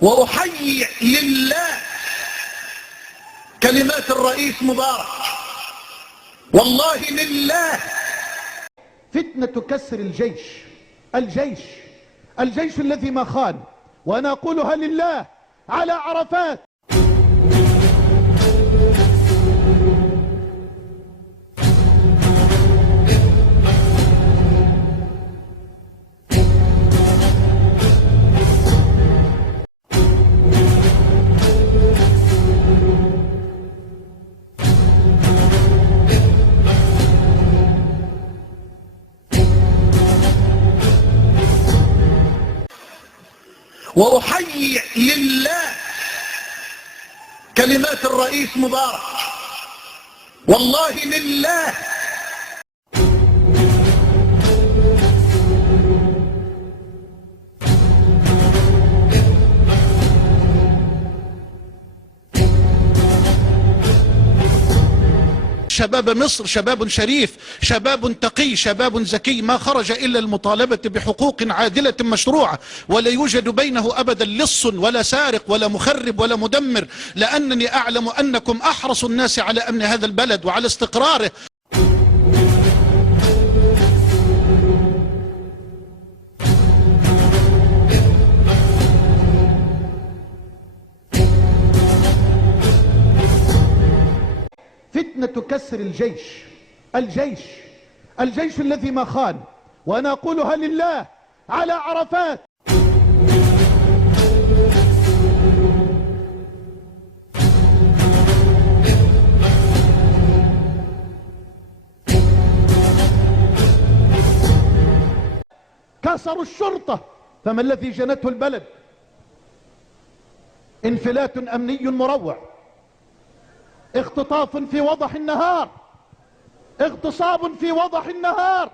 وأحيي لله كلمات الرئيس مبارك، والله لله. فتنة كسر الجيش الذي ما خان، وأنا أقولها لله على عرفات. وأحيي لله كلمات الرئيس مبارك، والله لله. شباب مصر شباب شريف، شباب تقي، شباب ذكي، ما خرج إلا المطالبة بحقوق عادلة مشروعة، ولا يوجد بينه أبدا لص ولا سارق ولا مخرب ولا مدمر، لأنني أعلم أنكم أحرص الناس على أمن هذا البلد وعلى استقراره. فتنة كسر الجيش الذي ما خان، وأنا أقولها لله على عرفات. كسروا الشرطة، فما الذي جنته البلد؟ انفلات أمني مروع، اختطاف في وضح النهار، اغتصاب في وضح النهار.